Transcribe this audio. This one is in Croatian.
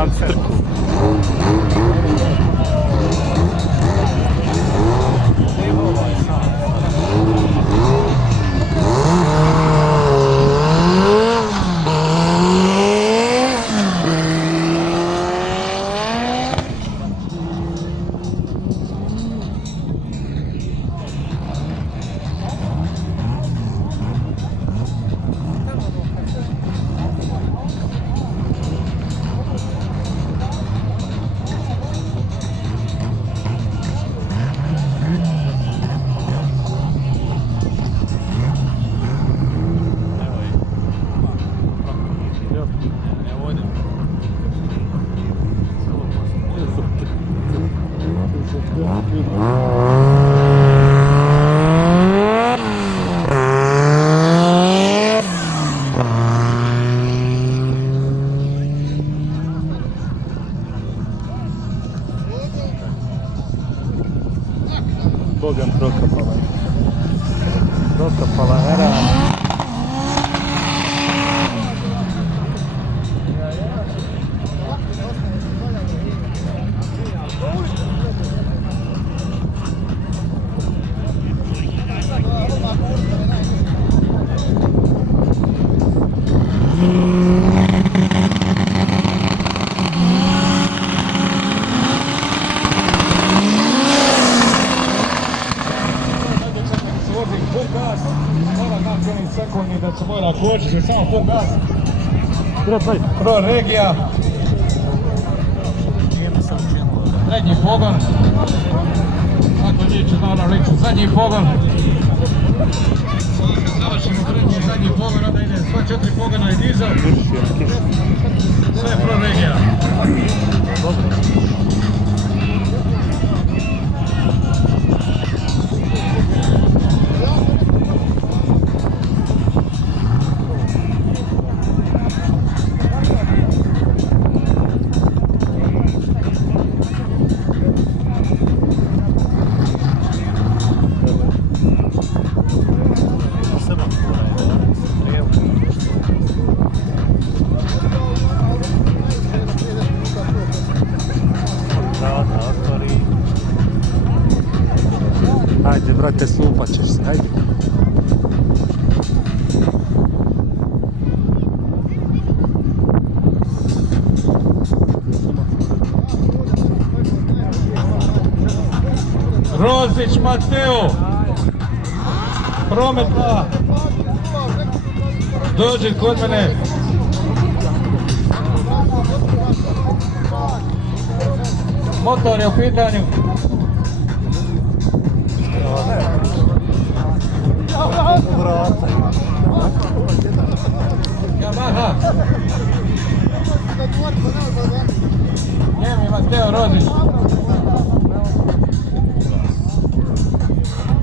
Stranci trku. Bogan prokopala. Prokopala era. Sekundi da se mora kočiti, samo pun gas. Trepaj. Pro regija. Srednji pogon. Ako nije će naravno liču zadnji pogon. Kad završimo zadnji pogon, onda ide sva 4 pogona i dizel. Sve je pro regija. Hajde, brate, slupat ćeš se, hajde. Rozić Mateo. Prometna. Dođi kod mene. Motor je u pitanju. Yamaha. Njemi Mateo Rozić.